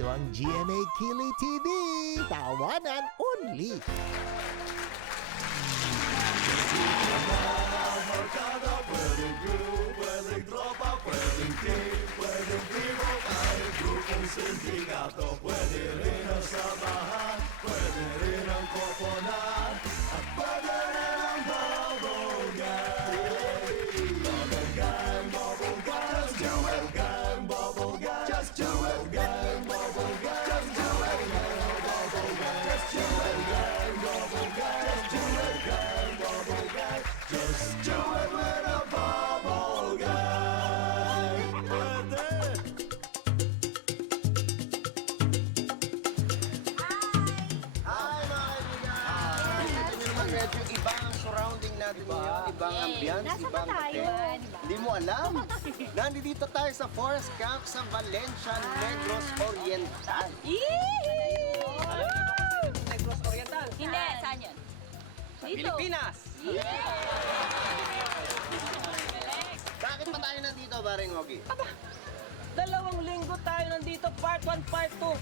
Ito ang GMA Kili TV. Tawanan only. Pwedeng group, pwedeng tropa, pwedeng team, pwedeng primo, kahit grupong sindikato. Pwede rin ang samahan, pwede rin ang koponan, at pwede rin ang bubble gang. Bubble gang, bubble gang, just do it. Gang, bubble gang, just do it. Gang, bubble gang, just do it. Gang, bubble gang, just do it. Gang, bubble gang, just do it. Gang, bubble gang, just do it with a bubble gang. Pwede. Hi mga kaibigan! Ito nyo naman medyo iba ang surrounding natin ngayon, ibang ambience, Nasa ibang ba tayo? hotel. Hindi mo alam. Nandito tayo sa Forest Camp sa Valencia, Negros Oriental. Negros Oriental. Hindi, saan yun? Dito. Pilipinas. Bakit pa tayo nandito, Baring Ogie? 2 linggo tayo nandito, part 1, part 2.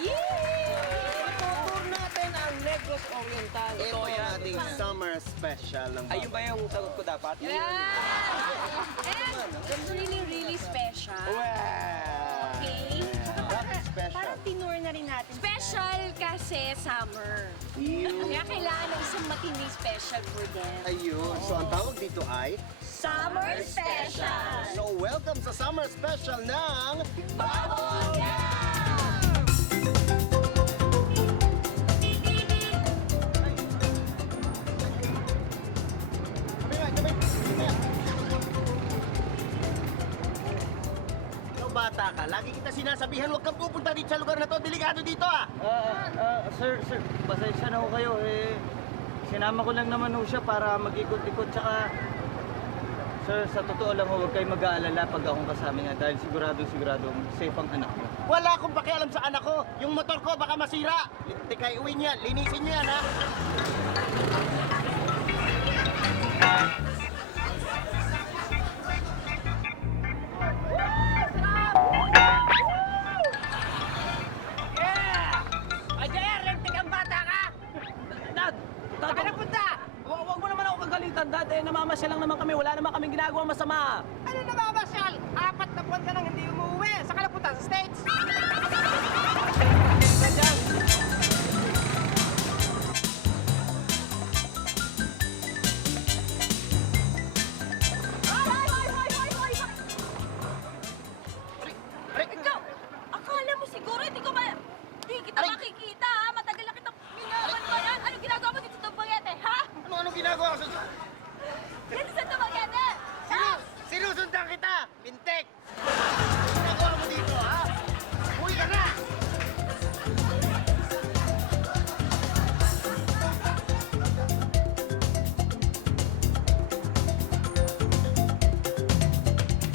Itutur natin ang Negros Oriental. Ito ang ating summer special ng Ayun ba yung sagot ko dapat? And it's really, really special. Wow! Okay? Bakit special? Parang tinur na rin natin. Special kasi summer. Ew. Kaya kailangan ng isang matindi special for them. Ayun. So ang tawag dito ay Summer Special! So welcome sa summer special ng Bubble Gang! Bata ka, lagi kita sinasabihan, huwag kang pupunta dito sa lugar na to, delikado dito ah! Sir, pasensya na ho kayo. Sinama ko lang naman ho siya para mag-ikot-ikot. Tsaka, sir, sa totoo lang ho, huwag kayo mag-aalala pag akong kasama niya dahil siguradong safe ang anak mo. Wala akong pakialam sa anak ko, yung motor ko baka masira. Teka, iuwi niya, linisin niya yan ha! Ajayan, lentik ang bata ka! Dad! Dad, ka punta! Huwag mo naman ako kagalitan, Dad. Namamasyal lang naman kami. Wala naman kaming ginagawa masama. Ano namamasyal? 4 na buwan ka nang hindi umuwi. Saan ka napunta? Sa States? Dad! Ikaw, akala mo siguro hindi kita makikita ha? Matagal na kitang binawan ba yan? Anong ginagawa mo dito sa Dumaguete, ha? Ano ginagawa ko sa... Dito sa Dumaguete! Sinusundan kita, lintik! Ano ginagawa mo dito ha? Uwi ka na!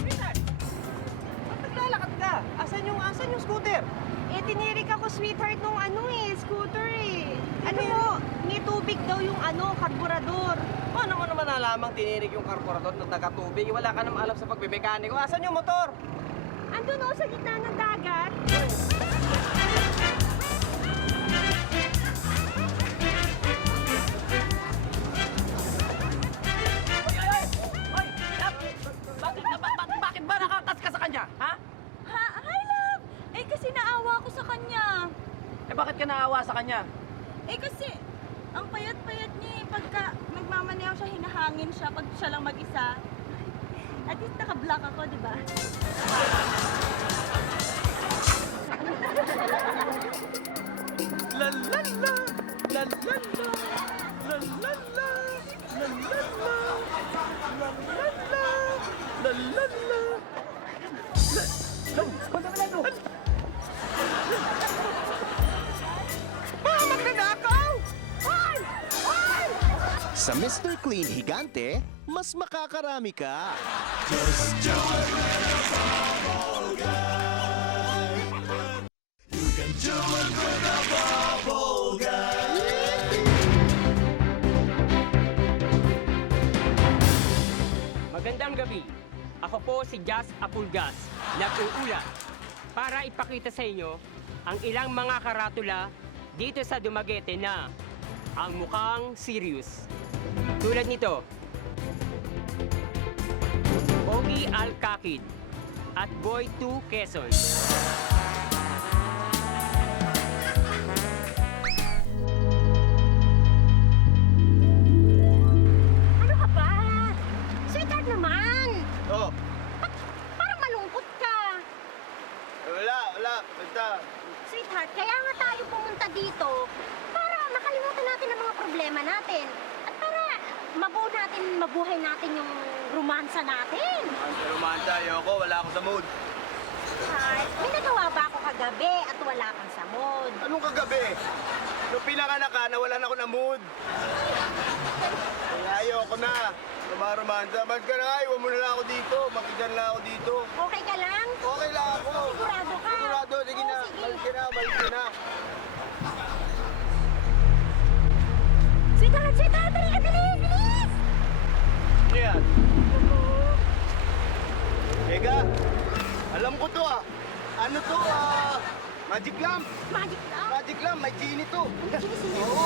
Richard! Ba't naglalakad ka? Asan yung scooter? Eh, tinirik ako, sweetheart, nung scooter Ano mo, may tubig daw yung karburador. Paano mo naman nalamang tinirik yung karburador na taga-tubig? Wala ka naman alam sa pagbimekaniko. Asan yung motor? Andun o, sa gitna ng dagat. Ay! Bakit ba nakatas ka sa kanya? Ha? Hi, love! Eh, kasi naawa ako sa kanya. Bakit ka naawa sa kanya? Eh, kasi ang payat-payat niya eh. Pagka nagmamaneho siya, hinahangin siya pag siya lang mag-isa. At least naka-block ako, di ba? La la la! La la la! La la la! La la la! La la la! La la la! Sa Mr. Clean Higante, mas makakarami ka. Just do it with a bubble gang. You can do it with a bubble gang. Magandang gabi. Ako po si Jas Apulgas, nag-uulat para ipakita sa inyo ang ilang mga karatula dito sa Dumaguete na ang mukhang serious. Tulad nito, Ogie Alcacid at Boy 2 Quezon. Ano ka ba? Sweetheart naman! Oh, Parang malungkot ka. wala. Basta, Sweetheart, kaya nga tayo pumunta dito para makalimutan natin ang mga problema natin. At para mabuhay natin yung romansa natin. ang romansa, ayoko. Wala ako sa mood. Sweetheart, may nagawa ba ako kagabi at wala kang sa mood? Anong kagabi? Nung pinanganak ka, nawalan ako ng mood. Kaya ayoko na. Romansa. Mag ka na, iwan mo na lang ako dito. Makigan na ako dito. Okay ka lang? Okay lang ako. Sigurado ka? Sigurado, sige Oo, na. sige. Balik ka na. Sweetheart, bilis! Ano yan? Ega, alam ko to ah. Ano to magic lamp. Magic ka? Magic lamp, may genie to. Genie sino? Oo,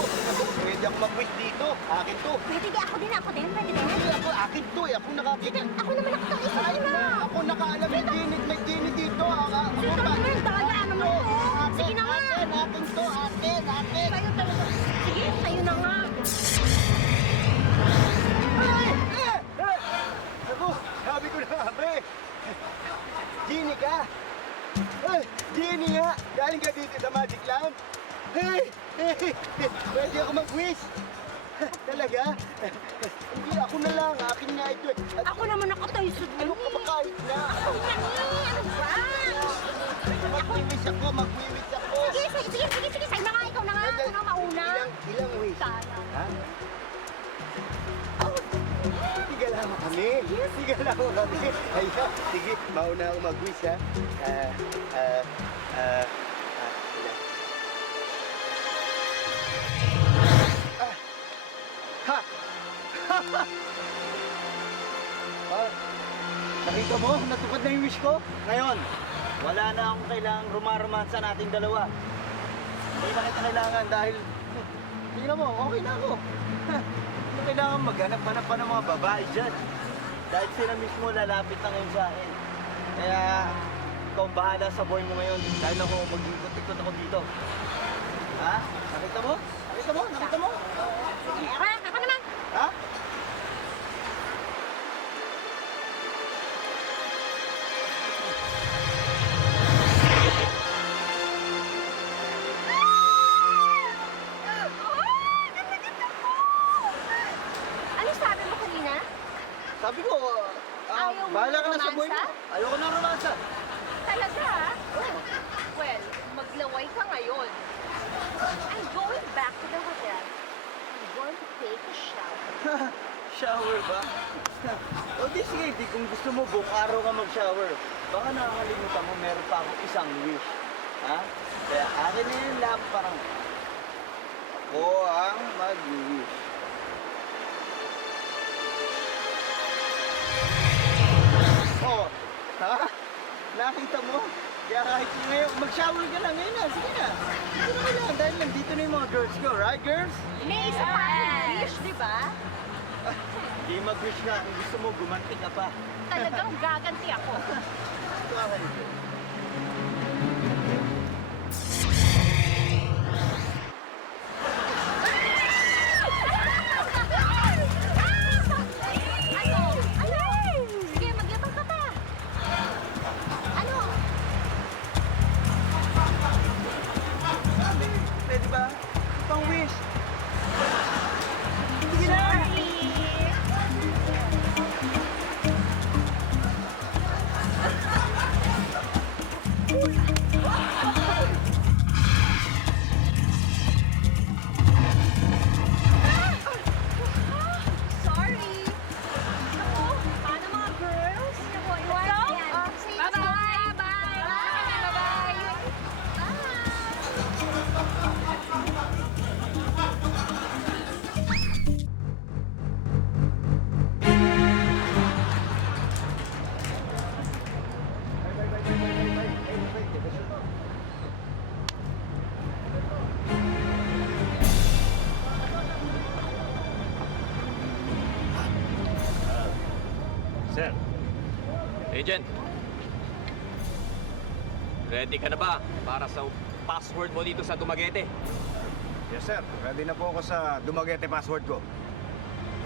pwede ako mag-wish dito. Akin to. Pwede di ako din, pwede din. Hindi, akin to eh. Ako nakakita. Ako naman ako isa na. Ako nakaalam may genie dito. Ako Sweetheart ba? naman, daya naman ako. Sige na nga. Akin to, akin. Sa'yo talaga. Sige, sa'yo na nga. Ako, sabi ko na nga, pre. Genie ka. Ay, genie nga. Galing ka dito sa magic lamp. Hey, pwede ako mag-wish. Talaga? Hindi, ako na lang. Akin nga ito. At Ako naman ako tayo sa ano ka ba kahit na? Ako na ano ba? Mag-wish ako. Sige, sa'yo na nga, ikaw na nga. Ako na mauna. Ilang wish? Sana. Ha? Sige lang kami. Ayan, sige, mauna ako mag-wish ha. Ha! Nakita mo, natupad na yung wish ko. Ngayon, wala na akong kailangang rumaromansa nating dalawa. Hindi na kita kailangan dahil, tingnan mo, okay na ako. Hindi kailangan maghanap-hanap pa ng mga babae dyan. Dahil sila mismo lalapit na ngayon sa akin. Kaya, ikaw ang bahala sa boy mo ngayon. Dahil ako, mag-ikot-ikot ako dito. Ha? Nakita mo? Nakita mo? Ako naman. Ha? Ano sabi mo kanina? Sabi ko, Ayaw mo bahala ka ng na sa boy mo. romansa? Ayoko na romansa. Talaga? Well, maglaway ka ngayon. I'm going back to the hotel. I'm going to take a shower. Shower ba? O di sige, di kung gusto mo buong araw ka mag-shower. Baka nakakalimutan mo, meron pa akong isang wish. Ha? Kaya akin na yun lang, parang ako ang mag-wish. Oh, ha? Nakita mo? Kaya kahit ngayon, mag-shower ka lang ngayon na. Sige na. Sige na lang, dahil nandito na yung mga girls ko. Right, girls? May isa pa akong wish, di ba? Di mag-wish ka. Kung gusto mo, gumanti ka pa. Talagang gaganti ako. Ito akin. Ano? Sige, maglabas ka pa. Ano? Pwede ba? Pang wish. sir. Agent, ready ka na ba para sa password mo dito sa Dumaguete? Yes, sir. Ready na po ako sa Dumaguete password ko.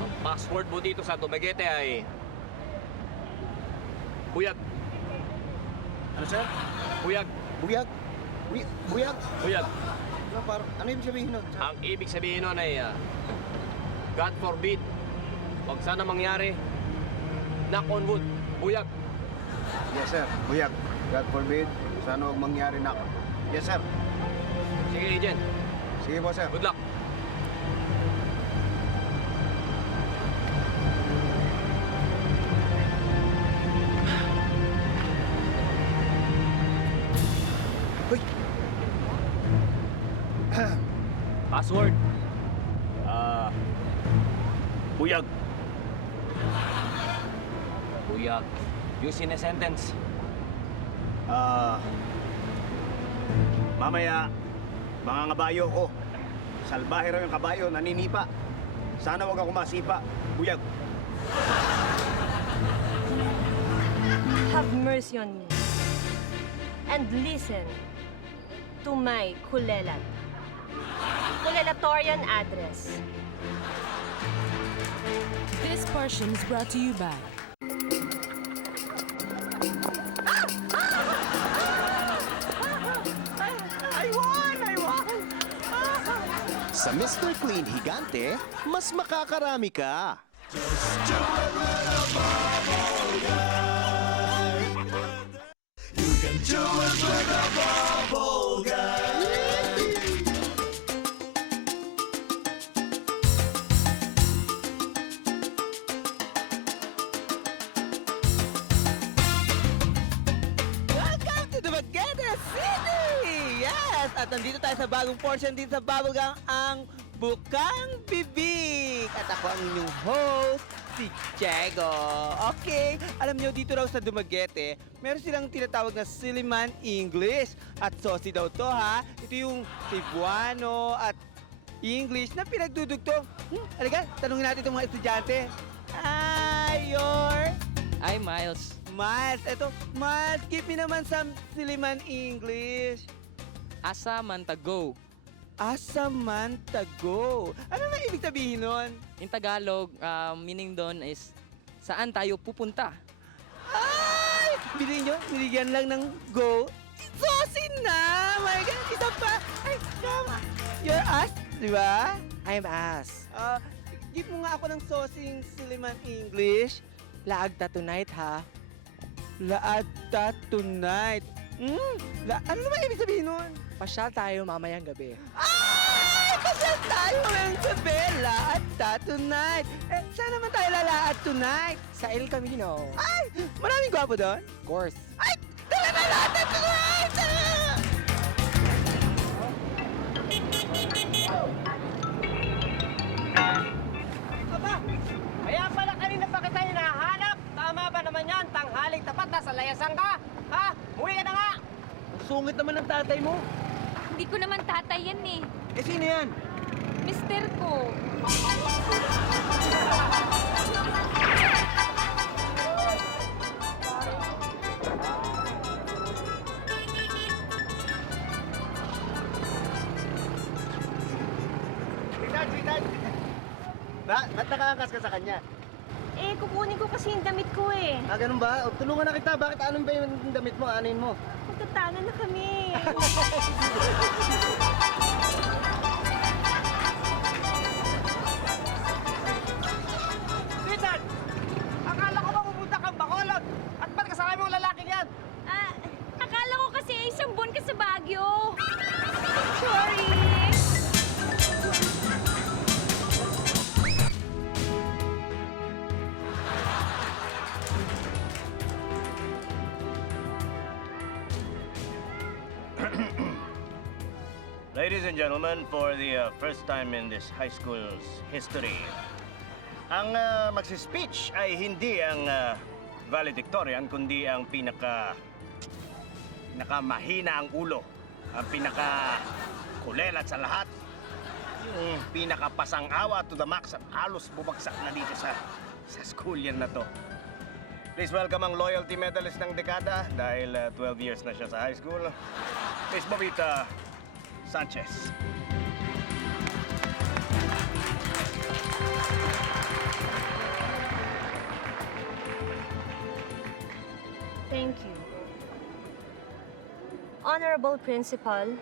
Ang password mo dito sa Dumaguete ay... Buyag. Ano, sir? Buyag. Buyag? Buyag? Buyag. Ano ibig sabihin nun? Ang ibig sabihin nun ay... God forbid. Huwag sana mangyari. Knock on wood. Buyag. Yes, sir. Buyag. God forbid. Sana huwag mangyari na. Yes, sir. Sige, Agent. Sige po, sir. Good luck. Uy! Password. Buyag. Buyag. Use in a sentence. Mamaya, mga kabayo ko. Salbahe raw yung kabayo, naninipa. Sana wag ako masipa. Buyag. Have mercy on me. And listen to my Kulelatorian address. This portion is brought to you by I won! Sa Mr. Clean Higante, mas makakarami ka. You can do it with a bubble guy. Welcome to Dumaguete City! Yes! At nandito tayo sa bagong portion din sa Bubblegum, ang Bukang Bibig! At ako ang inyong host, si Diego. Okay, alam nyo, dito raw sa Dumaguete, meron silang tinatawag na Siliman English. At saucy daw to, ha? Ito yung Cebuano at English na pinagdudugtong. Halika, tanungin natin itong mga estudyante. Hi, Ay, Miles. Miles, eto, Miles, give me naman some Siliman English. Asa man tago. Asamantago. Ano na ibig sabihin nun? In Tagalog, meaning doon is saan tayo pupunta? Ay! Binigyan lang ng go. Saucy na! My God, isa pa! Ay, tama. You're us, di ba? I'm As. Give mo nga ako ng saucing Siliman English. Laagta tonight, ha? Laagta tonight. Ano naman ibig sabihin nun? Pasyal tayo mamayang gabi. Ay! Pasyal tayo ngayong gabi. Laagta tonight. Saan naman tayo lalaat tonight? Sa El Camino. Ay! Maraming gwapo doon? Of course. Ay! Tara na lahat tonight! Aba, kaya pala kanina pa kita hinahanap. Tama ba naman yan? Tanghaling tapat na sa layasan ka. Ha? Uwi ka na nga. Sungit naman ng tatay mo. Hindi ko naman tatay yan eh. Eh, sino yan? Mister ko. Sweetheart! Ba't nakaangkas ka sa kanya? Eh, kukunin ko kasi yung damit ko eh. Ganun ba? O, tulungan na kita. Bakit anong ba yung damit mo? Anin mo? Magkatanan na kami. Sweetheart, akala ko ba pupunta kang Bacolod? At ba't kasama mo lalaking yan? Akala ko kasi isang buwan ka sa Baguio. Sorry. Ladies and gentlemen, for the first time in this high school's history, ang magsi-speech ay hindi ang valedictorian, kundi ang pinakamahina ang ulo, ang pinaka-kulelat sa lahat, yung pinakapasang-awa to the max at halos bumagsak na dito sa school year na to. Please welcome ang loyalty medalist ng dekada dahil 12 years na siya sa high school. Miss Bobita Sanchez. Thank you. Honorable Principal,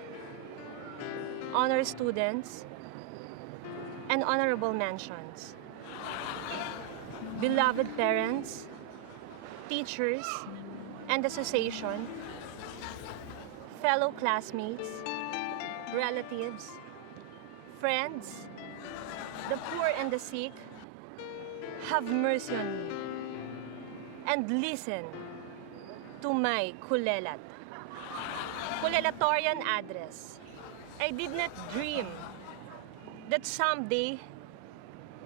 honor students, and honorable mentions. Beloved parents, teachers, and association, fellow classmates, relatives, friends, the poor and the sick, have mercy on me and listen to my Kulelatorian address. I did not dream that someday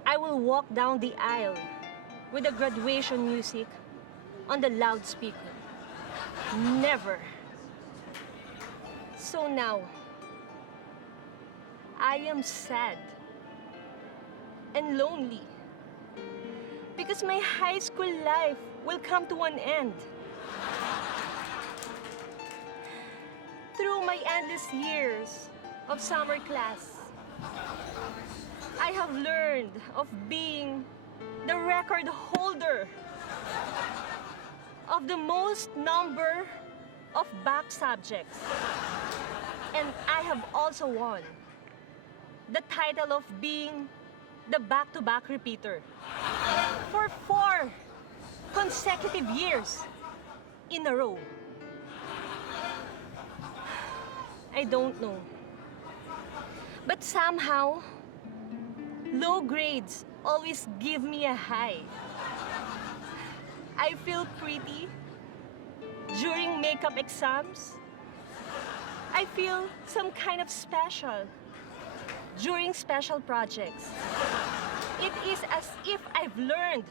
I will walk down the aisle with the graduation music on the loudspeaker. Never. So now, I am sad and lonely because my high school life will come to an end. Through my endless years of summer class, I have learned of being the record holder of the most number of back subjects. And I have also won the title of being the back-to-back repeater for 4 consecutive years in a row. I don't know. But somehow, low grades always give me a high. I feel pretty during makeup exams. I feel some kind of special during special projects. It is as if I've learned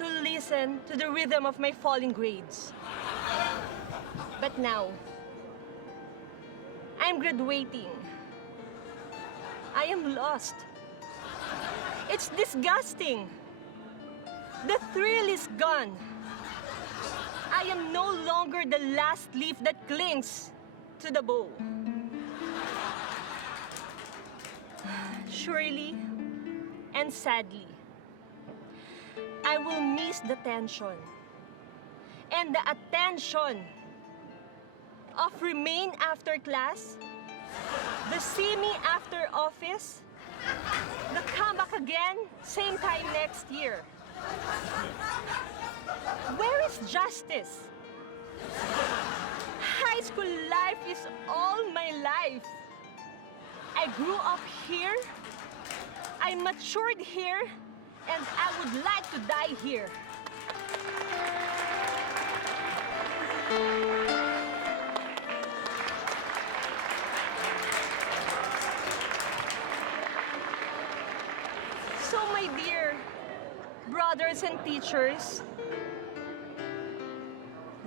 to listen to the rhythm of my falling grades. But now, I'm graduating. I am lost. It's disgusting. The thrill is gone. I am no longer the last leaf that clings to the bow. Surely and sadly, I will miss the tension and the attention of remain after class, the see me after office, the come back again same time next year. Where is justice? High school life is all my life. I grew up here, I matured here, and I would like to die here. So, my dear brothers and teachers,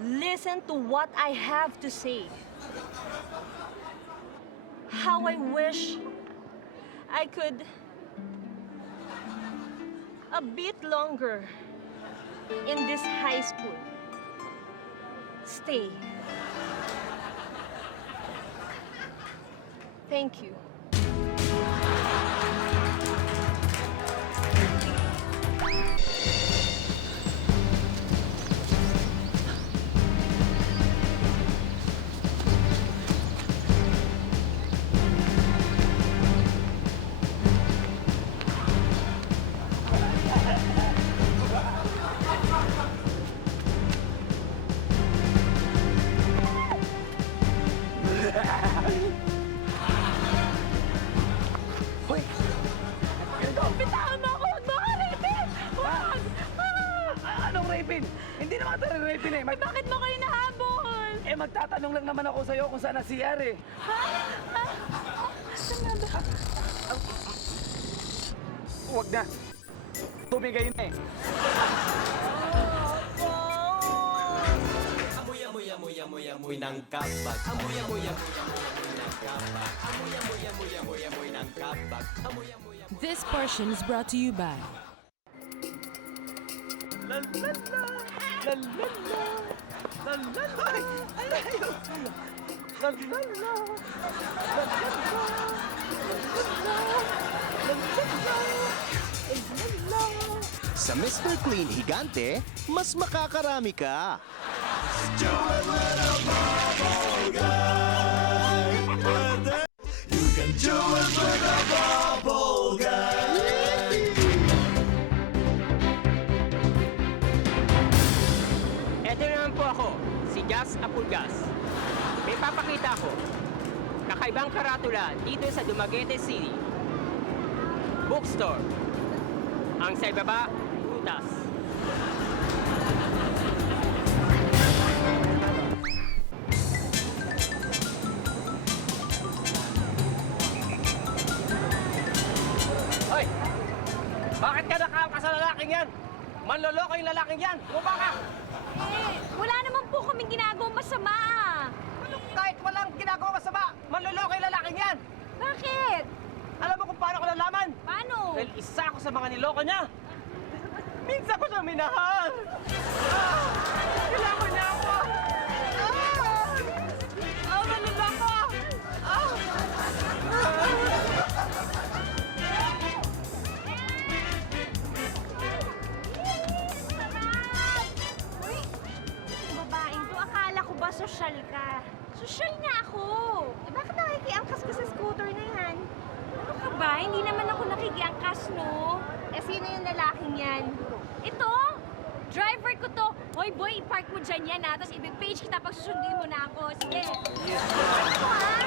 listen to what I have to say. How I wish I could a bit longer in this high school. Stay. Thank you. Hindi naman ito rin-rapin eh. Bakit mo kayo nahabol? Eh, magtatanong lang naman ako sa'yo kung saan si CR eh. Saan ba? Huwag na. Tumigay na eh. Amoy ng kabag. Amoy ng kabag. Amoy ng kabag. This portion is brought to you by La la la! Sa Mr. Clean Higante, mas makakarami ka. You can do it with a bubble guy. Eto naman po ako, si Gas Apulgas. May papakita ko. Kakaibang karatula dito sa Dumaguete City. Bookstore. Ang sa ibaba, butas. Hoy! Bakit ka nakaangkas sa lalaking yan? Manloloko yung lalaking yan! Bumaba ka! Wala naman po kaming ginagawang masama. Ano, kahit walang ginagawa masama, manloloko yung lalaking yan! Bakit? Alam mo kung paano ko nalaman? Paano? Dahil isa ako sa mga niloko niya. Minsan ko siya minahal. Kailangan niya ako. Manloloko! Uy, babaeng to, akala ko ba sosyal ka? Sosyal nga ako. Eh, bakit nakikiangkas ka sa scooter na yan? Ano ka ba? Hindi naman ako nakikiangkas, no? Eh, sino yung lalaking yan? Ito? Driver ko to. Hoy, boy, ipark mo dyan yan, ha? Tapos i-page kita pag susundin mo na ako. Sige. Yes, ito, ha?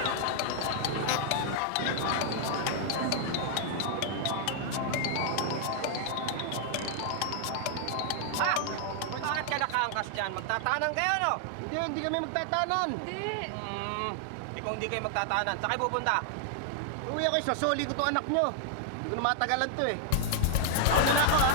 Ha? Bakit ka nakaangkas dyan? Magtatanan kayo, no? Hindi kami magtatanan. Hindi. Kung hindi kayo magtatanan, saan kayo pupunta? Uwi ako, sasoli ko to anak nyo. Hindi ko na matagalan to eh. Ano na ako ha?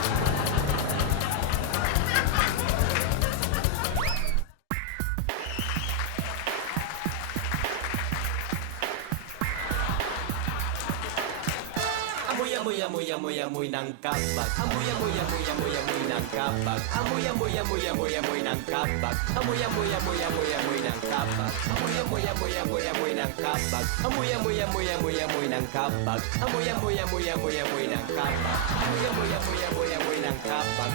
Amoy, amoy, amoy, amoy, amoy ng kabag. Amoy, amoy, amoy, amoy, amoy ng kabag. Amoy, amoy, amoy, amoy, amoy ng kabag. Amoy, amoy, amoy, amoy, amoy ng kabag. Amoy, amoy, amoy, amoy, amoy ng kabag. Amoy, amoy, amoy, amoy, amoy ng kabag. Amoy, amoy, amoy, amoy, amoy ng kabag. Amoy, amoy, amoy, amoy, amoy ng kabag.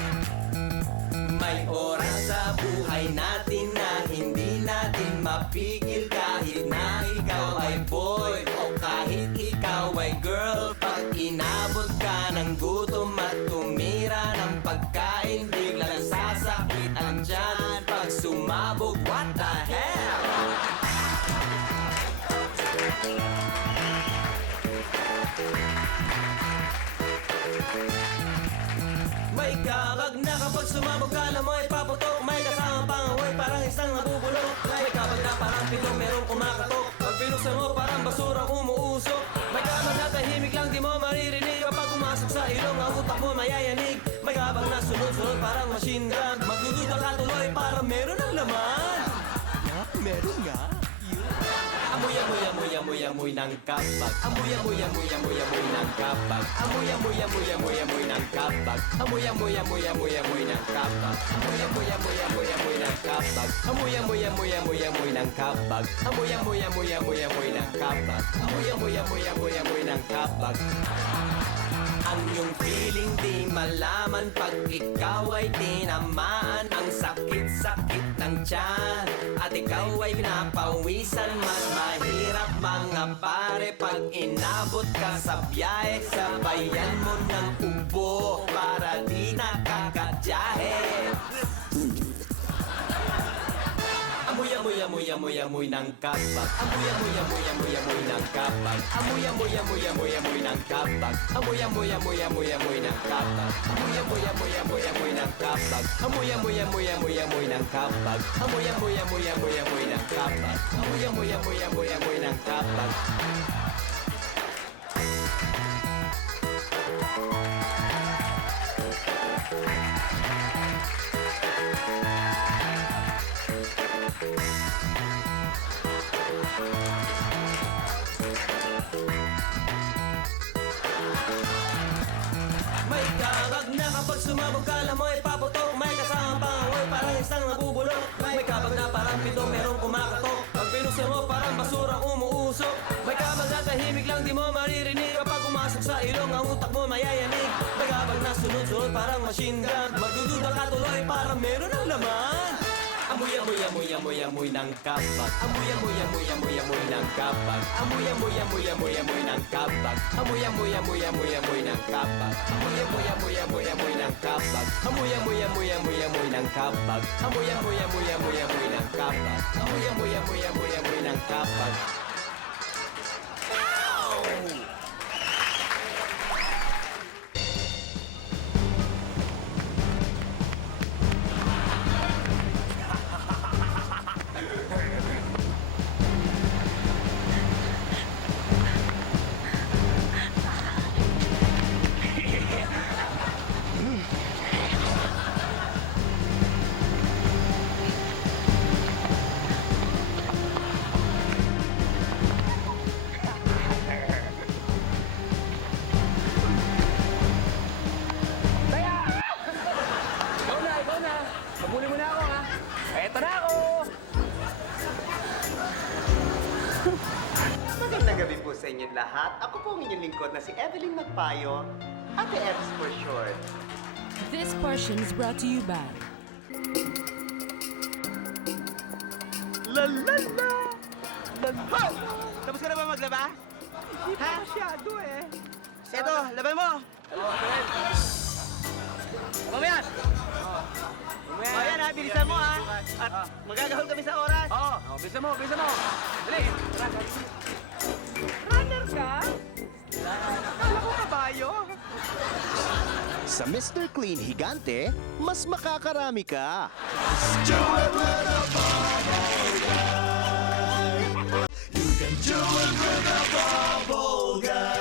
May oras sa buhay natin na hindi natin mapigil kahit na ikaw ay boy o kahit ikaw ay girl. Pag inabot ka ng gutom at tumira ng pagkain, biglang sasakit ang tiyan. Pag sumabog, what the hell? May kabag na kapag sumabog ka na mo ay paputok. May kasama pangawoy parang isang nabubulok. May kabag na parang pitong merong kumakatok. Pag binuksan mo parang basurang umuusok. May kabag na tahimik lang di mo maririnig. Kapag umasok sa ilong ang utak mo mayayanig. May kabag na sunod-sunod parang machine gun. Magdududa ka tuloy parang meron ng laman. Meron nga. Amoy, amoy, amoy, amoy, amoy ng kabag. Amoy, amoy, amoy, amoy, amoy ng kabag. Amoy, amoy, amoy, amoy, amoy ng kabag. Amoy, amoy, amoy, amoy, amoy ng kabag. Amoy, amoy, amoy, amoy, amoy ng kabag. Amoy, amoy, amoy, amoy, amoy ng kabag. Amoy, amoy, amoy, amoy, amoy ng kabag. Amoy, amoy, amoy, amoy, amoy ng kabag. Ang iyong feeling di malaman pag ikaw ay tinamaan. Ang sakit-sakit ng tiyan at ikaw ay pinapawisan. Mas mahirap mga pare pag inabot ka sa biyahe. Sabayan mo ng ubo para di nakakadyahe. Amoy, amoy, amoy, amoy, amoy ng kabag. Amoy, amoy, amoy, amoy, amoy ng kabag. Amoy, amoy, amoy, amoy, amoy ng kabag. Amoy, amoy, amoy, amoy, amoy ng kabag. Amoy, amoy, amoy, amoy, amoy ng kabag. Amoy, amoy, amoy, amoy, amoy ng kabag. Amoy, amoy, amoy, amoy, amoy ng kabag. Amoy, amoy, amoy, amoy, amoy ng kabag. May kabag na kapag sumabog ka na mo ay paputok. May kasama pangawoy parang sa ilong ang utak mo mayayanig. Nagabag na sunod-sunod parang machine gun. Magdududa ka tuloy parang meron ng laman. Amoy, amoy, amoy, amoy, amoy ng kapag. Amoy, amoy, amoy, amoy, amoy ng kapag. Amoy, amoy, amoy, amoy, amoy ng kapag. Amoy, amoy, amoy, amoy, amoy ng kapag. Amoy, amoy, amoy, amoy, amoy ng kapag. Amoy, amoy, amoy, amoy, amoy ng kapag. Amoy, amoy, amoy, amoy, amoy ng kapag. Amoy, amoy, amoy, amoy, amoy ng kapag. Ikaw na. Pabuli mo na ako, ha? Eto na ako! Magandang gabi po sa inyong lahat. Ako po ang inyong lingkod na si Evelyn Magpayo, Ate Eves for short. This portion is brought to you by La la la! Hoy! Tapos ka na ba maglaba? Hindi pa masyado, eh. Eto, laban mo! Mamaya! O yan ha, bilisan mo ha. At magagahol kami sa oras. Oo, bisa mo, bisa mo. Bilis! Runner ka? Kala ko kabayo. Sa Mr. Clean Higante, mas makakarami ka. You can do it with a bubble guy.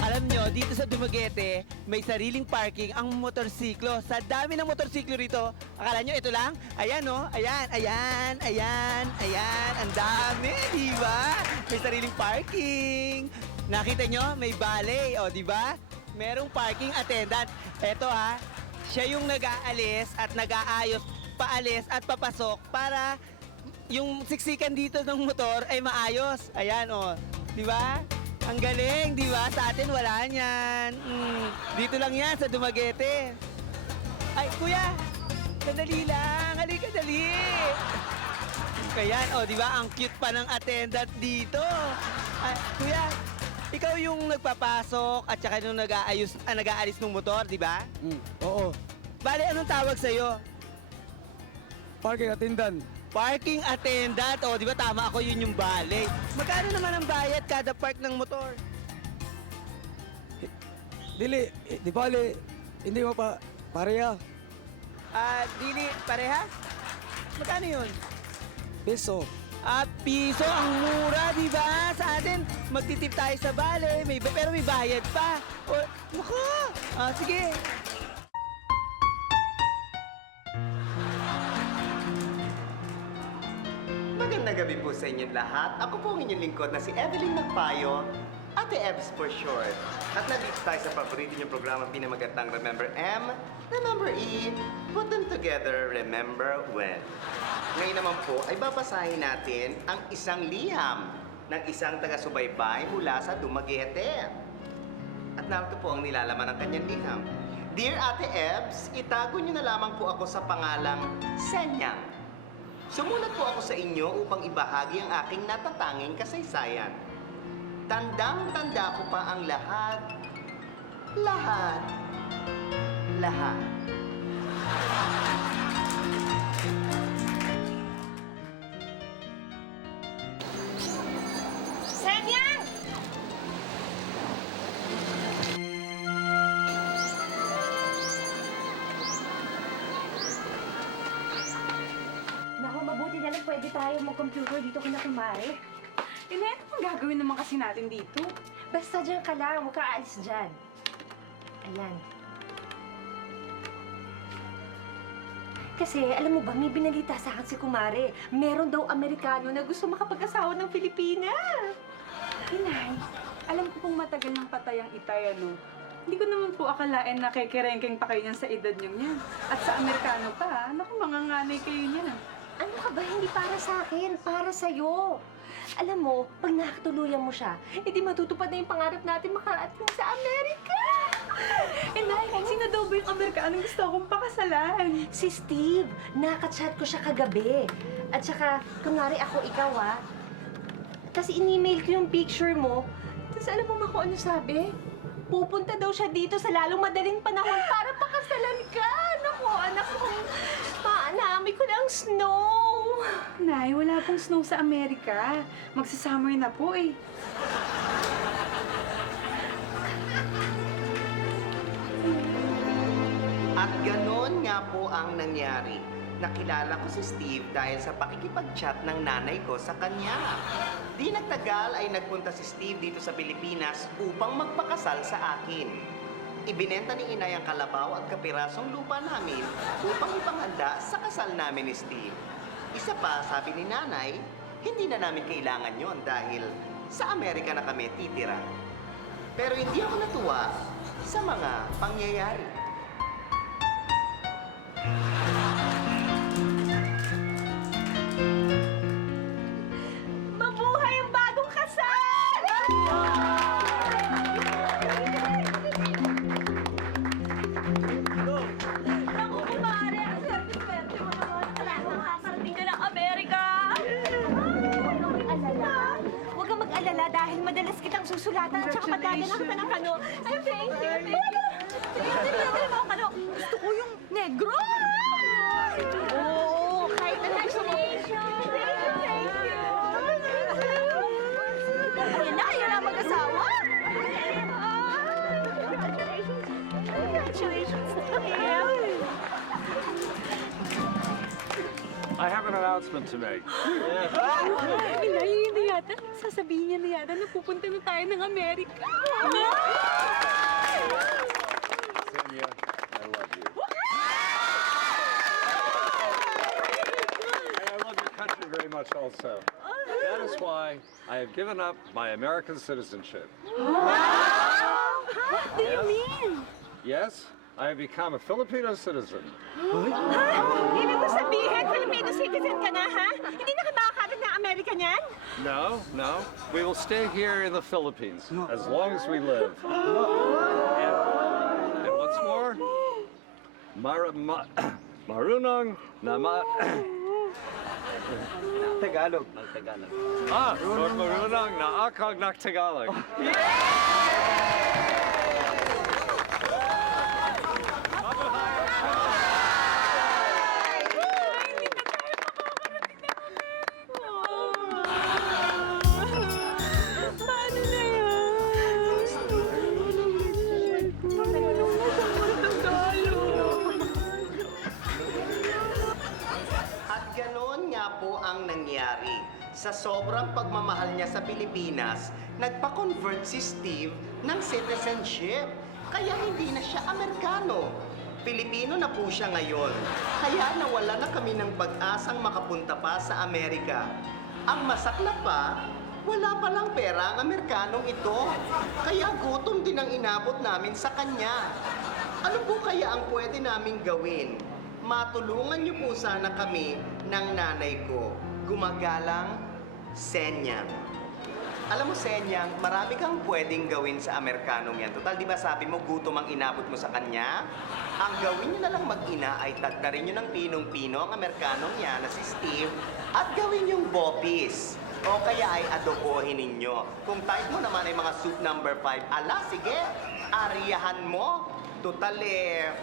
Alam nyo, dito sa Dumaguete, may sariling parking ang motorsiklo. Sa dami ng motorsiklo rito, akala nyo ito lang? Ayan oh, ayan, ayan, ayan, ayan. Ang dami, di ba? May sariling parking. Nakita nyo, may balay, o di ba? Merong parking attendant. Eto ha, siya yung nag-aalis at nag-aayos, paalis at papasok para yung siksikan dito ng motor ay maayos. Ayan o, di ba? Ang galing, di ba? Sa atin wala niyan. Dito lang yan sa Dumaguete. Ay, kuya, sandali lang. Halika, dali. Kayan, o, di ba? Ang cute pa ng attendant dito. Ay, kuya, ikaw yung nagpapasok at saka yung nag-aalis ng motor, di ba? Oo, Bale, anong tawag sa'yo? parking attendant. Parking attendant. O, di ba tama ako, yun yung bale. Magkano naman ang bayad kada park ng motor? Dili, di bali, hindi mo pa pareha. Dili, pareha? Magkano yun? Peso. Piso, ang mura, di ba? Sa atin, magtitip tayo sa bale, pero may bayad pa. O, naku! Sige. Magandang gabi po sa inyong lahat. Ako po ang inyong lingkod na si Evelyn Magpayo, Ate Eves for short. At nandito tayo sa paborito niyong programa pinamagatang Remember M, Remember E, Put Them Together, Remember When. Ngayon naman po ay babasahin natin ang isang liham ng isang taga-subaybay mula sa Dumaguete. At narito po ang nilalaman ng kanyang liham. Dear Ate Eves, itago niyo na lamang po ako sa pangalang Senyang. Sumulat po ako sa inyo upang ibahagi ang aking natatanging kasaysayan. Tandang-tanda ko pa ang lahat. Lahat. Lahat. Senyang! Naku, mabuti na lang pwede tayo mag-computer dito kina Kumare. Ano ang gagawin naman kasi natin dito? Basta dyan ka lang, huwag ka aalis dyan. Ayan. Kasi, alam mo ba, may binalita sa akin si Kumare. Meron daw Amerikano na gusto makapag-asawa ng Pilipina. Inay, alam ko pong matagal nang patay ang itay, ano? Hindi ko naman po akalain na kekerengkeng pa kayo niyan sa edad niyo niyan. At sa Amerikano pa, naku, manganganay kayo niyan. Ano ka ba? Hindi para sa akin, para sa'yo. Alam mo, pag nakatuluyan mo siya, hindi matutupad na yung pangarap natin makarating sa Amerika. Inay, sino daw ba yung Amerikanong gusto akong pakasalan? Si Steve, nakachat ko siya kagabi. At saka, kunwari ako, ikaw Kasi in-email ko yung picture mo. Tapos alam mo ba kung ano sabi? Pupunta daw siya dito sa lalong madaling panahon para pakasalan ka. Naku, anak ko. Paanami ko ng snow. Nay, wala pong snow sa Amerika. Magsa-summer na po eh. At ganon nga po ang nangyari. Nakilala ko si Steve dahil sa pakikipag-chat ng nanay ko sa kanya. Di nagtagal ay nagpunta si Steve dito sa Pilipinas upang magpakasal sa akin. Ibinenta ni Inay ang kalabaw at kapirasong lupa namin upang ipanganda sa kasal namin ni Steve. Isa pa, sabi ni nanay, hindi na namin kailangan yon dahil sa Amerika na kami titira. Pero hindi ako natuwa sa mga pangyayari. Mabuhay ang bagong kasal! Naku, kumare, ang swerte-swerte mo naman. Nakakarating ka ng Amerika. Huwag kang mag-alala dahil madalas kitang susulatan at saka padadala kita ng kano. Ay, thank you, thank you. Thank you, kano. Gusto ko yung negro. Oo, kahit na congratulations. Thank you. Ayan na mag-asawa. Congratulations. I have an announcement to make. Inay, hindi yata. Sasabihin niya na yata na pupunta na tayo ng Amerika. Xenia, I love you. And I love your country very much also. That is why I have given up my American citizenship. What do you mean? Yes, I have become a Filipino citizen. Ibig mo sabihin, Filipino citizen ka na, ha? Hindi na ka makakabit ng Amerika niyan? No. We will stay here in the Philippines as long as we live. And what's more, marunong na Tagalog. marunong na akong Tagalog. Paano na yan? At ganon nga po ang nangyari. Sa sobrang pagmamahal niya sa Pilipinas, nagpa-convert si Steve ng citizenship. Kaya hindi na siya Amerikano. Pilipino na po siya ngayon. Kaya nawala na kami ng pag-asang makapunta pa sa Amerika. Ang masakla pa, wala palang pera ang Amerikanong ito. Kaya gutom din ang inabot namin sa kanya. Ano po kaya ang pwede naming gawin? Matulungan niyo po sana kami ng nanay ko. Gumagalang Senyang. Alam mo, Senyang, marami kang pwedeng gawin sa Amerikanong yan. Total, di ba sabi mo, gutom ang inabot mo sa kanya? Ang gawin niyo na lang mag-ina ay tagtarin niyo ng pinong-pino ang Amerikanong yan na si Steve at gawin yung bopis. O kaya ay adobohin ninyo. Kung type mo naman ay mga soup number 5, ala, sige, ariyahan mo. Total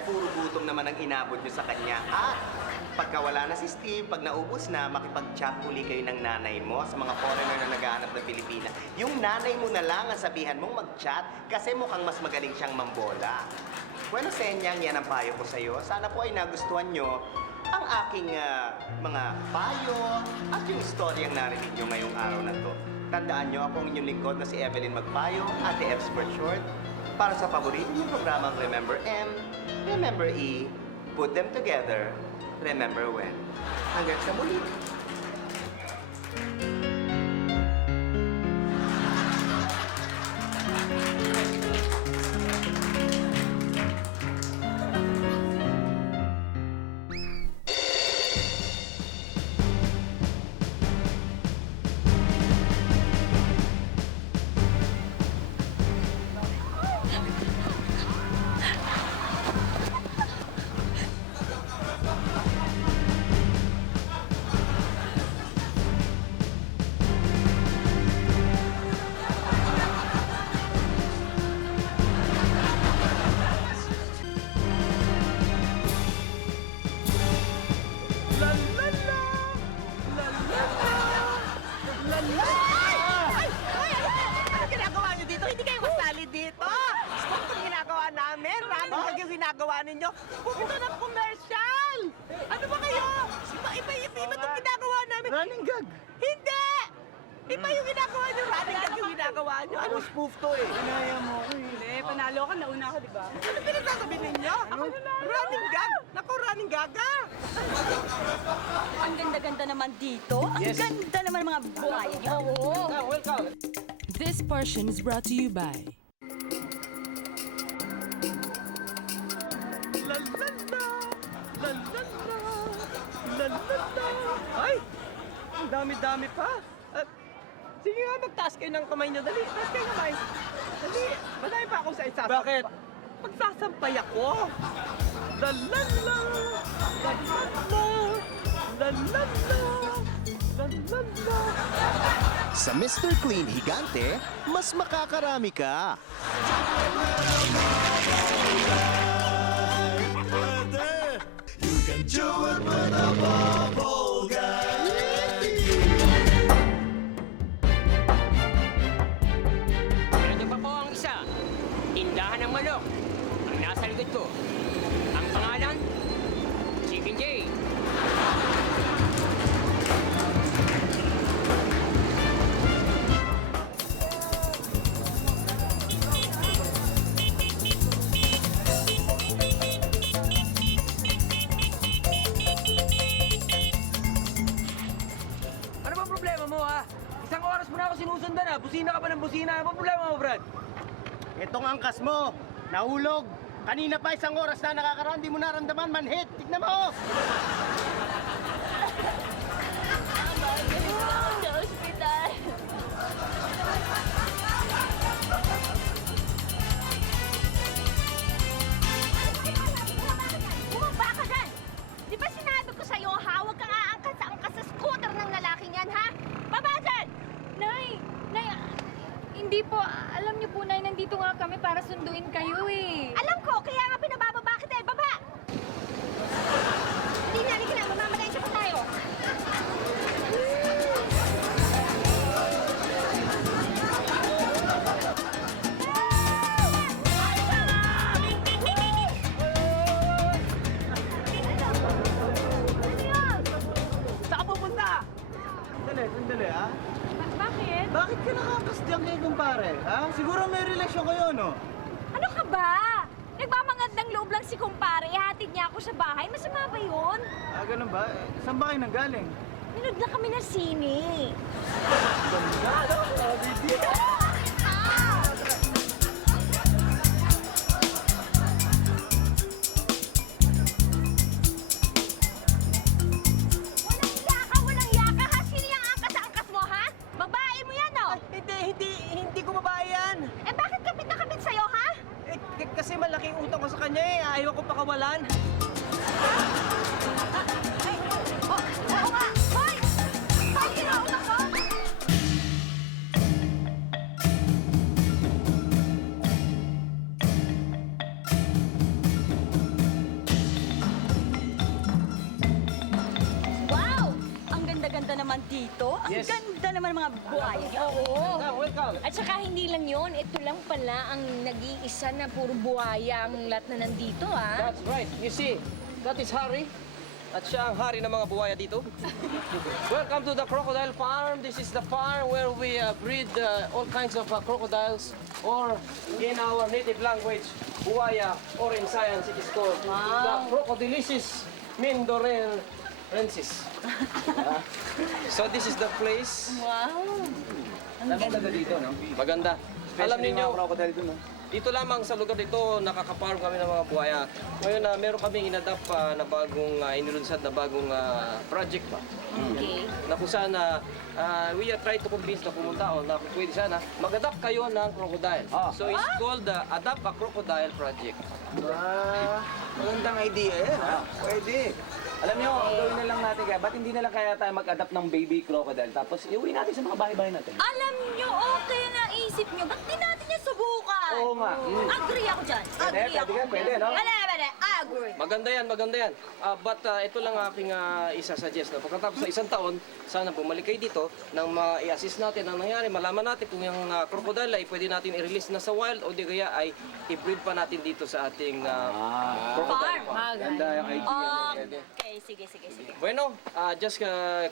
puro gutom naman ang inabot niyo sa kanya. At pagka wala na si Steve, pag naubos na, makipag-chat uli kayo ng nanay mo sa mga foreigner na naghahanap ng Pilipinas. Yung nanay mo na lang ang sabihan mong mag-chat kasi mukhang mas magaling siyang mambola. Bueno, Senyang, yan ang payo ko sa'yo. Sana po ay nagustuhan nyo ang aking mga payo at yung storyang narinig nyo ngayong araw na to. Tandaan nyo, ako ang inyong lingkod na si Evelyn Magpayo, Ate Eps for short, para sa paborito niyong programang Remember M, Remember E, put them together, remember when. Hanggang sa muli. ginagawa ninyo. Pupunta ng commercial! Ano ba kayo? Iba itong ginagawa namin. Running gag. Hindi! Iba yung ginagawa nyo. Running gag yung ginagawa nyo. Ano? Spoof to eh. Inaya mo ako eh. Hindi, panalo ka, nauna ka, di ba? Ano pinagsasabi ninyo? Running gag? Naku, running gaga! Ang ganda-ganda naman dito. Ang ganda naman ng mga buhay. Oo. Welcome. This portion is brought to you by Ay! Ang dami-dami pa. Sige nga, magtaas kayo ng kamay nyo. Dali, taas kayo ng kamay. Dali, madami pa ako sa isasampay. Bakit? Magsasampay ako. Lalala! Lalala! Lalala! Lalala! Sa Mr. Clean Higante, mas makakarami ka. You can do it with a bubble guy. Ito pa po ang isa. Tindahan ng manok. Ang nasa likod ko. Ang pangalan? Chicken J. Ano ba problema mo, ha? Isang oras mo na ako sinusundan, ha? Busina ka pa ng busina. Ano ba problema mo, Brad? Itong angkas mo, nahulog. Kanina pa isang oras na nakakaraan, di mo naramdaman, manhit. Tignan mo! Sa ospital. Bumaba ka dyan! Di ba sinabi ko sa'yo, ha? Huwag kang aangkat sa angkas sa scooter ng lalaking yan, ha? Baba dyan! Nay, hindi po. Alam niyo po, Nay, nandito nga kami para sunduin kayo eh. Alam ko, kaya nga pinabababa kita eh. Baba! Hindi na, halika na. Mamamalensya pa tayo. Saan ka pupunta? Sandali ha? Bakit? Bakit ka nakakas diyan kay kumpare? Ha? Siguro may relasyon kayo, no? Ano ka ba? Nagmamangad ng loob lang si kumpare. Ihatid niya ako sa bahay. Masama ba yun? Ah, ganun ba? Saan ba kayo nanggaling? Nanood na kami ng sine. Walang yaka ha? Sino yung angkas sa angkas mo ha? Babae mo yan oh. Hindi ko babae yan. Eh bakit kapit na kapit sa'yo ha? Kasi malaking utang ko sa kanya eh. Ayaw ko pakawalan. Oo nga! Hoy! Hoy, kinauna ko! Wow! Ang ganda-ganda naman dito. Ang ganda naman ng mga buhay. Oo. Welcome. At saka hindi lang yon, ito lang pala ang nag-iisa na puro buhaya ang lahat na nandito, ha? That's right. You see, that is Harry. At siya ang hari ng mga buhaya dito. Welcome to the Crocodile Farm. This is the farm where we breed all kinds of crocodiles, or in our native language, buhaya, or in science it is called the Crocodilisis mindorensis. So this is the place. Wow! Maganda dito, no? Maganda. Alam Especially niyo, mga crocodile dun, no? dito lamang sa lugar dito, nakaka-farm kami ng mga buhaya. Ngayon, meron kaming inadapt na bagong, inilunsad na bagong project pa. Okay. Na kung saan we are trying to convince na pumunta o na kung pwede sana, mag-adapt kayo ng crocodile. So it's called the Adapt a Crocodile Project. Magandang idea yan, ha? Pwede. Alam niyo, ang gawin na lang natin kaya, ba't hindi na lang kaya tayo mag-adapt ng baby crocodile tapos iuwi natin sa mga bahay-bahay natin? Alam nyo, okay na isip nyo. Ba't di natin yan subukan? Oo nga. Agree ako dyan. Agree ako. Pwede, no? Pwede. agree. Maganda yan, maganda yan. But ito lang aking isa-suggest. No? Pagkatapos sa isang taon, sana bumalik kayo dito nang ma-assist natin ang nangyari. Malaman natin kung yung crocodile ay pwede natin i-release na sa wild o di kaya ay i-breed pa natin dito sa ating crocodile. Ganda yung idea. Okay, sige. Bueno, just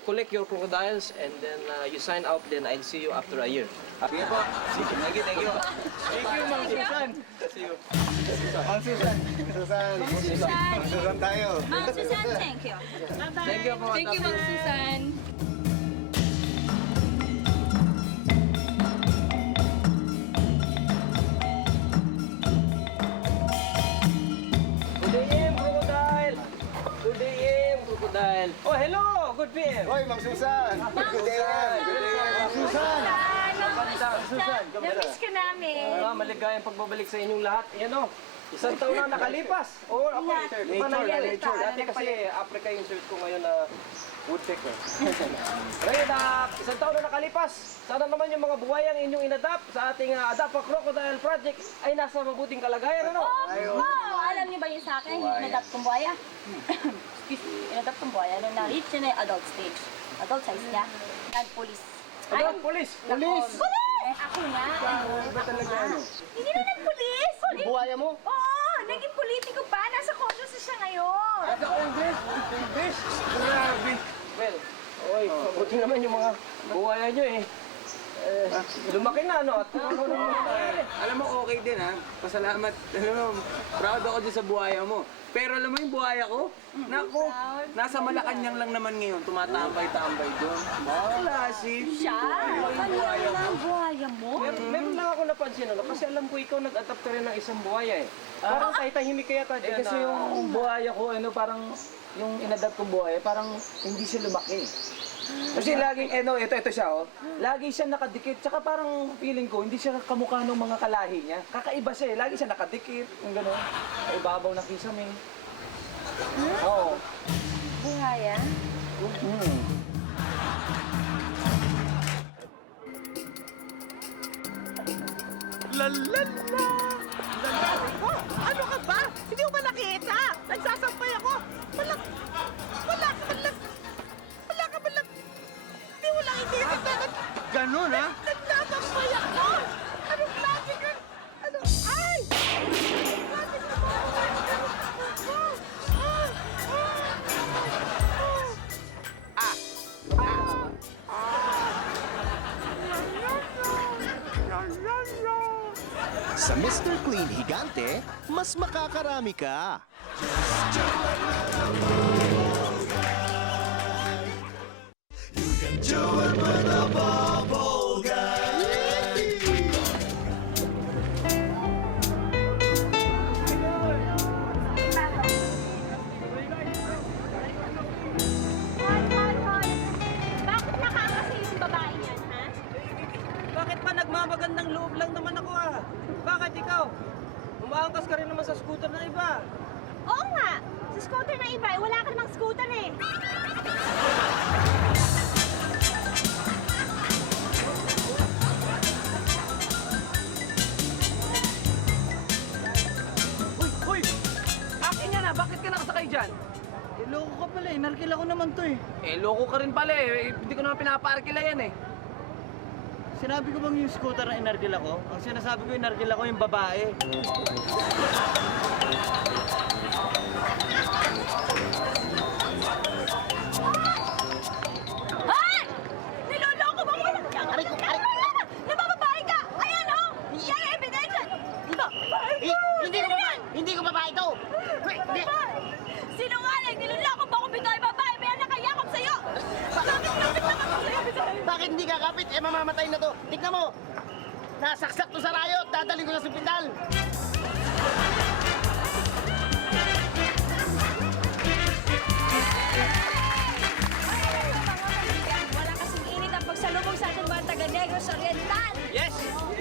collect your crocodiles and then you sign out, then I'll see you after a year. Sige po. Thank you. Thank you, Ma'am Susan. See you. Ma'am Susan. Ma'am Susan tayo. Ma'am Susan, thank you. Thank you po. Thank you, Ma'am Susan. Good AM, crocodile. Good AM, crocodile. Oh, hello. Good PM. Hoy, Ma'am Susan. Good day yan. Good day yan. Ma'am Susan. Susan, Na-miss ka namin. maligayang pagbabalik sa inyong lahat. Yan o. Isang taon na nakalipas. Oo, ako yung shirt. Iba na yan. Dati kasi Africa yung shirt ko ngayon na woodpecker. Ngayon, isang taon na nakalipas. Sana naman yung mga buhayang inyong inadapt sa ating Adapt a Crocodile Project ay nasa mabuting kalagayan, ano? Alam niyo ba yung sa akin, yung inadapt kong buhaya? Excuse me, inadapt kong buhaya nung na-reach niya na yung adult stage. Adult size niya, nag-police. Adult police! Police! Ako nga. Iba talaga ano? Hindi na nag-police! Buhaya mo? Oo, naging politiko pa. Nasa Congress na siya ngayon. Sa Congress? Congress? Grabe. Well, oy, mabuti naman yung mga buhaya nyo eh. Lumaki na, no? At Alam mo, okay din ha. Pasalamat. Proud ako dyan sa buhaya mo. Pero alam mo yung buhaya ko? Naku, nasa Malacanang lang naman ngayon. Tumatambay-tambay doon. Klase. Siya? Ano na ang buhaya mo? meron lang ako napansin, ano? Kasi alam ko ikaw nag-adapt ka rin ng isang buhaya eh. Parang tahimik kaya ta dyan. Kasi yung buhaya ko, parang yung inadapt kong buhaya, parang hindi siya lumaki. Kasi laging, ito siya, lagi siya nakadikit. Tsaka parang feeling ko, hindi siya kamukha ng mga kalahi niya. Kakaiba siya eh. Lagi siya nakadikit, yung gano'n. Sa ibabaw ng kisame. Oo. Buhaya? Ano ka ba? Hindi mo ba nakita? Nagsasampay ako. Wala ka ba lang? Hindi mo lang inisip na Ganun, ha? nagsasampay ako. Anong klase ka? Ano? Ay! Klase ka ba? Sa Mr. Clean Higante, mas makakarami ka. Bakit nakakasi yung babae niyan, ha? Bakit pa nagmamagandang loob lang naman ako ah? Bakit ikaw? Umaangkas ka rin naman sa scooter ng iba. Oo nga! Sa scooter na iba, wala ka namang scooter eh. Hoy! Akin yan ah! Bakit ka nakasakay dyan? Loko ka pala eh. Narkila ko naman to eh. Loko ka rin pala eh. Hindi ko naman pinaparkila yan eh. Sinabi ko bang yung scooter na inarkila ko? Ang sinasabi ko inarkila ko yung babae. Hoy! Niloloko mo mo! Aray ko! Nabababae ka! Ayan oh! Yan ang ebidensya! Hindi ko babae ito! Sinungaling! Niloloko mo kung bitoy babae! May nakayakap sa'yo! Lapit naman ako sa'yo, bitoy! Bakit hindi ka kapit? Mamamatay na to. Tignan mo! Nasaksak to sa rayot! Dadaling ko sa ospital! Wala kasing init ang pagsalubong sa ating mga taga-Negros Oriental! Yes!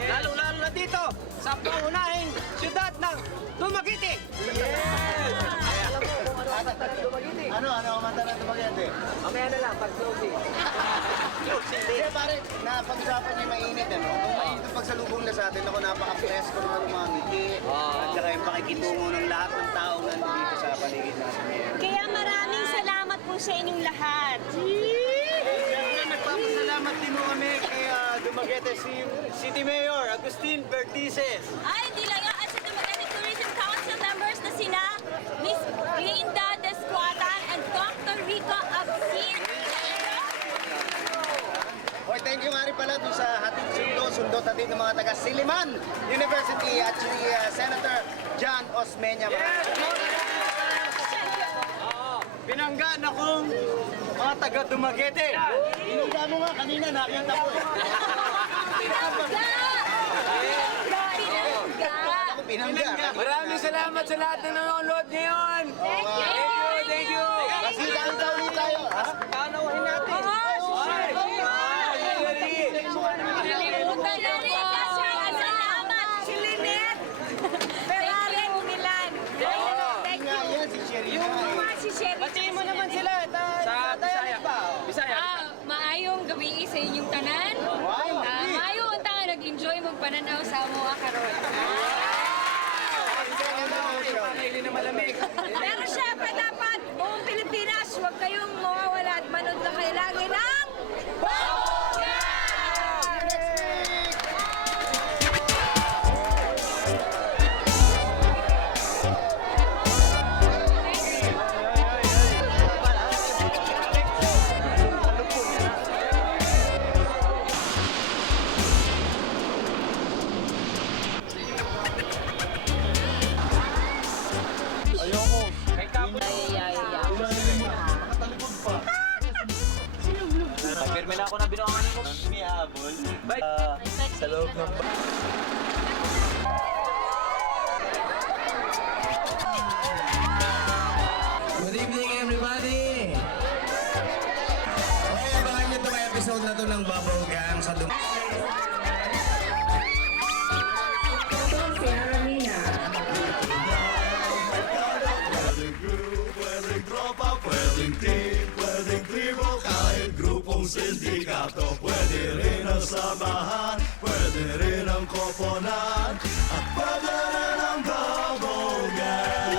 Lalo-lalo na dito sa pangunahing syudad ng Dumaguete! Ano ang mata na Dumaguete? Mamaya na lang, pag-closing. Hindi, pare, napag-usapan niyo mainit, ano? Kung mainit magsalubong na sa atin. Ako, napaka-bless ko naman mga ngiti. At saka yung pakikitungo ng lahat ng taong nandito sa paligid natin ngayon. Kaya maraming salamat po sa inyong lahat. Siyempre, nagpapasalamat din mo kami kay Dumaguete City Mayor Agustin Bertices. Ay, hindi lang yan. At sa Dumaguete Tourism Council members na sina Miss Linda Descuatan and Dr. Rico Absin. Hoy, thank you nga rin pala doon sa hatid sundo natin ng mga taga Siliman University at si Senator John Osmeña. Binangga na kong mga taga Dumaguete. Binangga mo nga kanina, nakita ko. Binangga. Maraming salamat sa lahat na nanonood ngayon. Thank you. Kasi dahil daw ulit tayo. Paanawahin natin. Si Lynette. Ferrari Milan. Thank you. Si Sherry. Batiin mo naman sila. Sa Bisaya. Bisaya. Maayong gabi sa inyong tanan. Maayong unta nga nag-enjoy mong pananaw sa mga karon. Hindi na malamig. Pero syempre dapat buong Pilipinas, huwag kayong mawawala at manood na kayo lagi ng Pirme na ako na binuangan mo. May habol. Sa loob ng Good evening, everybody! Okay, abangan nyo itong episode na to ng Bubble Gang sa Pwedeng group, pwedeng tropa, pwedeng team, pwedeng tribo, kahit grupong sindikato. Pwede rin ang samahan, pwede rin ang koponan, at pwede rin ang bubble gang.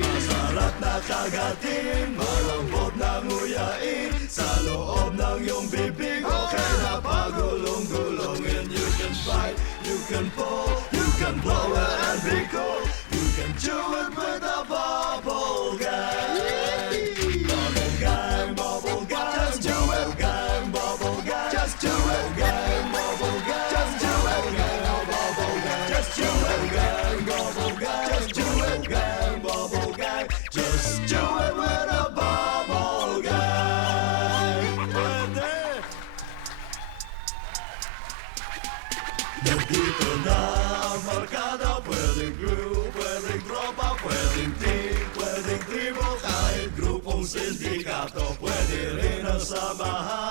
Masarap na kagatin, malambot na nguyain, sa loob ng iyong bibig, okay na pagulong-gulongin. You can fight, you can pull, you can blow it and be cool. You can do it with a bubble gang. Bubble gang, bubble gang, just do it. Gang, bubble gang, just do it. Gang, bubble gang, just do it. Gang, bubble gang, just do it. Gang, bubble gang, just do it. Gang, bubble gang, just do it with a bubble gang. Nandito na ang barkada, pwedeng group, pwedeng tropa, pwedeng team, pwedeng tribo, kahit grupong sindikato, pwede rin ang samahan.